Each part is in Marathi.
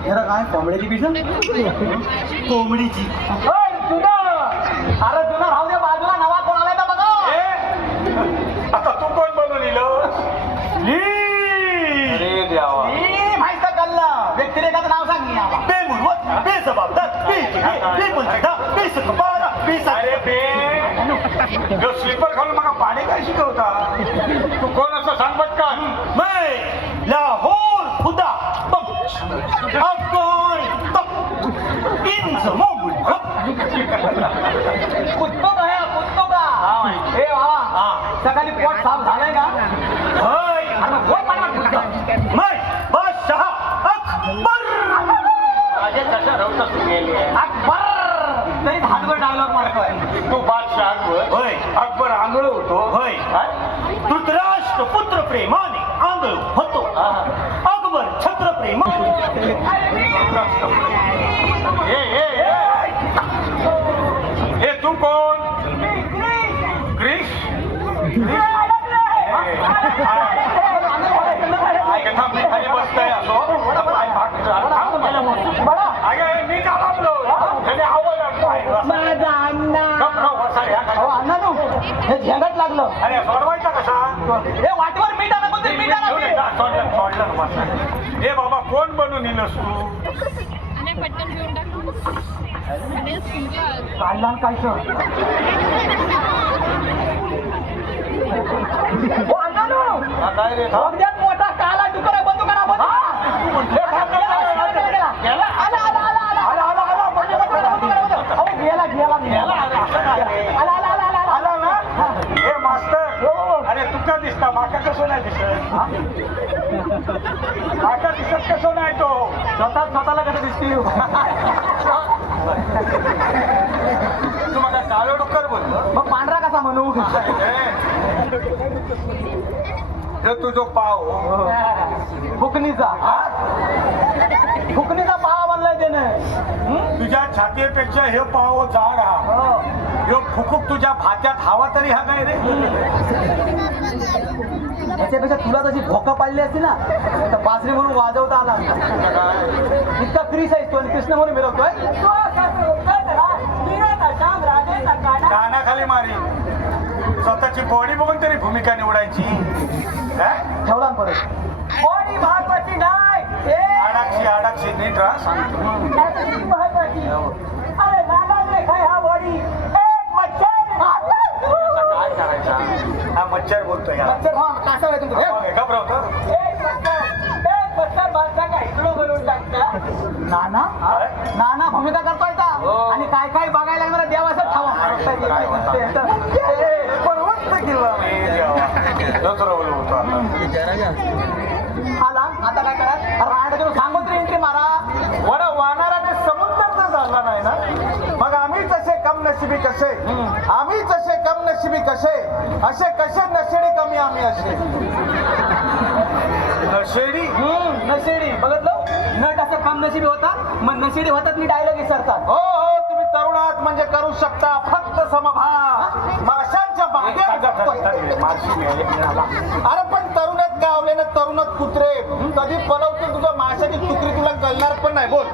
याला काय कोंबड्याची पिढ कोंबडीची अरे तुला राहू दे बाजूला नवा कोण आलाय का बघा आता तू कोण बनवून लिहिलं अरे देवा माहित कल्ला व्यक्तिरेखाचं नाव सांग मी आवा बेमुलवत बेजबाबदार अरे बे जो स्लीपर घालून मला पाणी काय शिकवता तू कोण असं सांग पटकन मैं लाहोर खुदा अफगान कुत्तो का है कुत्तो का हे बाबा सकाळी पोट साफ झालंय का अरे पोट पाठवा मैं बादशाह अकबर माझे कसं रवत तू गेली अकबर तरी हातवर डायलॉग मारतोय तू बादशाह अकबर होय अकबर आंधळ होतो होय धृतराष्ट्र पुत्र प्रेमाने आंधळ होतो अकबर छत्र प्रेम हे तू कोण ग्रीस खाली बसतय असो मी का लागलो हे झेंगट लागलं अरे सोडवायचा कसा हे वाटेवर मीठ आणा कोणतरी मीठ आणा हे बाबा कोण बनून येणस तू पटकन घेऊन टाक काढला काय काय रे अगद्यात मोठा काला डुकर आहे बंदूक करा बंदूक आला ना हे मास्तर अरे तुका दिसता माका कसं नाही दिसत माका दिसत कसं नाही तो स्वतःला कसं दिसते तू मला काळं डुक्कर बोललो मग पांढरा कसा म्हणू हे तुझो पाव फुकणीचा पाव बनलाय त्याने तुझ्या छातीपेक्षा हे पाव जाड हा ह्यो फुकुक तुझ्या भात्यात हवा तरी हा काय रे त्याच्यापेक्षा तुला तशी भोका पाडली असती ना तर बासरी म्हणून वाजवता आला इतका क्रिस आहेस तू आणि कृष्ण म्हणून मिळवतोय कानाखाली मारी स्वतःची बॉडी बघून तरी भूमिका निवडायची ठेवला ना परत बॉडी महत्वाची नाही आडाक्षी नीट राहा सांगतो महत्वाची अरे नाना काय हा बॉडी एक मच्छर काय करायचा हा मच्छर बोलतोय मच्छर हा कासा आहे तुमचं घबरावतो एक मच्छर माणसाचा हिकडो बनवून टाकता नाना भूमिका करतोय का आणि काय काय बघायला लागणार देवाचं ठावा आला आता काय करा राड देऊन सांगून तरी एंट्री मारा वडा वानराने समुद्र तर झाला नाही ना मग आम्ही तसे कम नशिबी कसे असे कसे नशेडी कमी आम्ही असे नशेडी बघितलं नट असं कम नशिबी होता मग नशेडी होतात मी डायलॉग विसरतात हो तुम्ही तरुण आहात म्हणजे करू शकता फक्त समभाग माशांच्या बागेत अरे पण तरुणात गावले ना तरुणात कुत्रे कधी पलवतील तुझ्या माशाची तुकरी तुला गलणार पण नाही बोल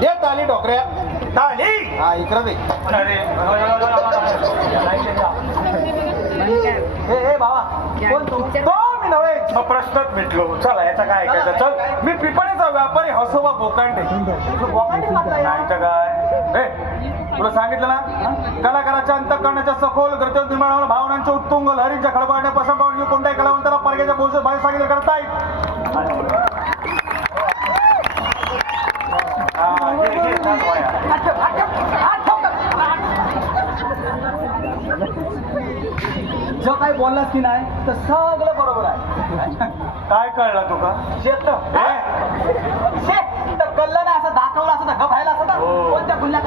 दे ताली डोकऱ्या ताली हा इकडे दे हे बाबा कोण तू मी नव्हे प्रश्नच भेटलो चला याचा काय ऐकायचं चल मी पिपळीचा व्यापारी हसोबा बोकांडे नाही तर काय तुला सांगितलं ना कलाकाराच्या अंतःकरणाच्या सखोल गरजेवर निर्माण भावनांच्या उत्तुंग लहरींच्या खळबळण्यापासून पाहून कोणत्याही कलावंताला परग्याच्या बोज बाहेर सांगितलं करता येईल जो काही बोललास की नाही तर सगळं बरोबर आहे काय कळलं तुका शेत कल्ला नाही असं दाखवलं असं तर व्हायला असं ना कोणत्या गुन्ह्या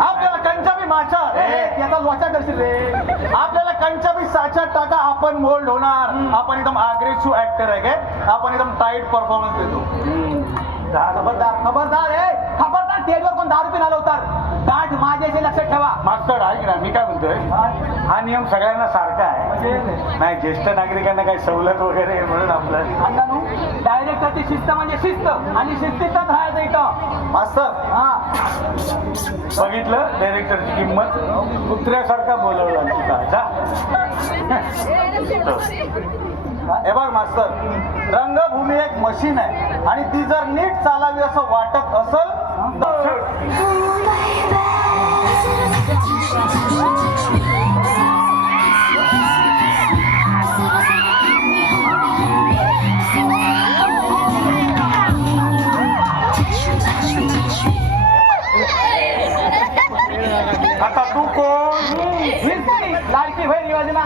आपल्याला कंचाबी माछा त्याचा लोचा करशील रे आपल्याला कंचाबी साचा टाका आपण मोल्ड होणार आपण एकदम अग्रेसिव्ह ऍक्टर आहे काय आपण एकदम टाईट परफॉर्मन्स देतो खबरदार खबरदार स्टेजवर कोण दारू पिऊन आलो तर गाठ माझ्याशी लक्षात ठेवा. मास्तर ऐक ना, मी काय म्हणतोय, हा नियम सगळ्यांना सारखा आहे नाही, ज्येष्ठ नागरिकांना काही सवलत वगैरे आहे म्हणून आपलं. अण्णानू, डायरेक्टरची शिस्त म्हणजे शिस्त आणि शिस्तीतच राहायचं इथं. मास्तर हा, बघितलं डायरेक्टरची किंमत, कुत्र्यासारखा बोलवला तुला. जा. हे बघ मास्तर, रंगभूमी एक मशीन आहे आणि ती जर नीट चालावी असं वाटत असल आता तू कोण? हीच ती लाडकी बहीण योजना.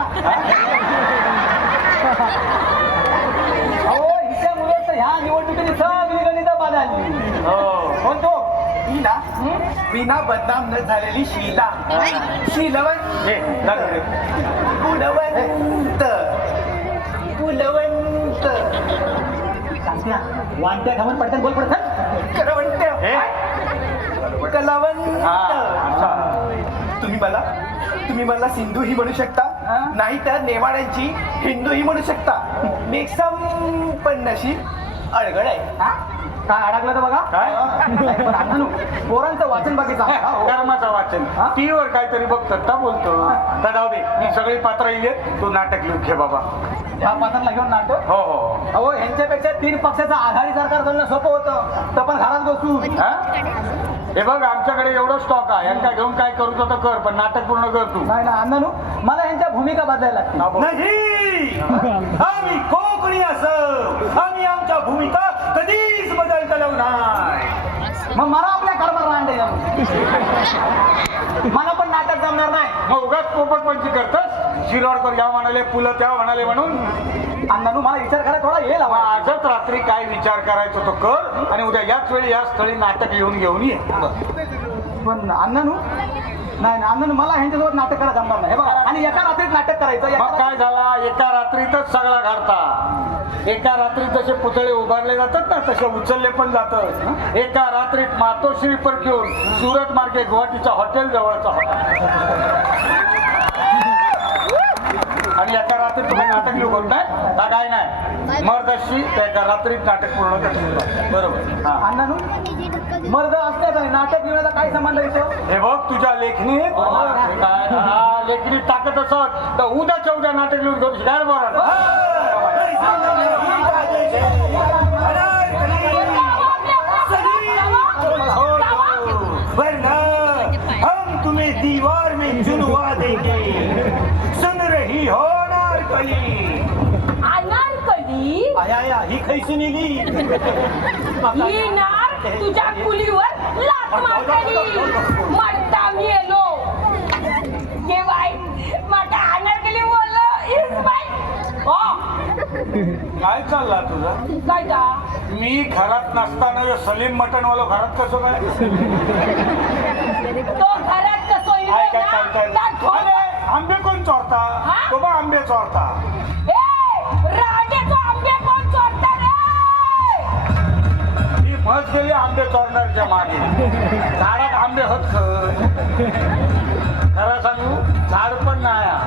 अहो, हिच्या मुळे तर ह्या निवडणुकीने सगळी गणित बदलली. कोण तो? ही ना बिना बदनाम न झालेली शीला. शीलवंत, ए, जा घरी. गुणवंत, गुणवंत. वांट्या घामन पडतात बोल पडतात. करवंत, ए, कलावंत. हा, तुम्ही मला सिंधू ही म्हणू शकता, नाही तर नेवाड्यांची हिंदू ही म्हणू शकता. मी एक संपन्नशी अडगळ आहे. काय अडकलं तर बघा. काय? पण अण्णानू, पोरांचं वाचन बाकी कर्माचं वाचन टीव्हीवर काहीतरी बघतात का बोलतो. तर जाऊ दे, मी सगळी पात्र येईल, तू नाटक लिहून घे बाबा. ह्या पात्राला घेऊन नाटक. हो हो. अहो, ह्यांच्यापेक्षा 3 पक्षाचं आघाडी सरकार करणं सोपं होतं. तर पण घरात बसून. हा? हे बघ, आमच्याकडे एवढं स्टॉक आहे, यांना घेऊन काय करू तर कर, पण नाटक पूर्ण कर तू. नाही ना अण्णानू, मला ह्यांच्या भूमिका बदलायला लागतील. नाही, आम्ही कोकणी असं आम्ही आमच्या भूमिका कधीच बदलता नाही. मग मला आपल्या कर्माला रांडे मला पण नाटक जमणार नाही. मग उगाच पोपटपंची करतस. शिरोडकर या म्हणाले, पुलं त्या म्हणाले म्हणून. अण्णानू, मला विचार करायला थोडा येईल. मग आजच रात्री काय विचार करायचा तो कर आणि उद्या याच वेळी या स्थळी नाटक लिहून घेऊन ये. पण अण्णानू, नाही ना अण्णानू, मला ह्यांच्यासोबत नाटक करायला जमणार नाही. हे बघा, आणि एका रात्रीत नाटक करायचं. मग काय झाला, एका रात्रीतच सगळा घडता. एका रात्रीत जसे पुतळे उभारले जातात ना, तसे उचलले पण जातात. एका रात्रीत मातोश्री पर घेऊन सुरत मार्गे गुवाहाटीच्या हॉटेल जवळचा होता. आणि एका रात्रीत तुम्ही नाटक लिहू करताय का? काय नाही, मर्दशी त्या एका रात्रीत नाटक पूर्ण करतो. बरोबर. हा. अण्णानू, मर्द असल्याचा आणि नाटक लिहिण्याचा काय संबंध येतो? हे बघ, तुझ्या लेखणीत काय लेखणीत टाकत असत तर उद्याच्या उद्या नाटक लिहून घेऊन शिकायला बरं. वरना हम तुम्हें दीवार में चुनवा देंगे. सुन रही हो नारकली? अनारकली आया ही कैसी नेली? येणार तुझ्या कुलीवर लाथ मारली. मरता मेलो. हे बाई, माझा अनारकली बोललं. इस बाई. हो, काय चालला तुझं? काय का? मी घरात नसताना ह्यो सलीम मटनवाला घरात कसं काय? तो घरात कसो येतो काय काय ना, चालतंय? त्या थोडं- अरे, आंबे कोण चोरता? हा? तो बा आंबे चोरता. ए, राजाचो आंबे कोण चोरता रे? ही म्हस गेली आंबे चोरणारच्या मागे. झाडात आंबे होत खरं सांगू, झाड पण नाही.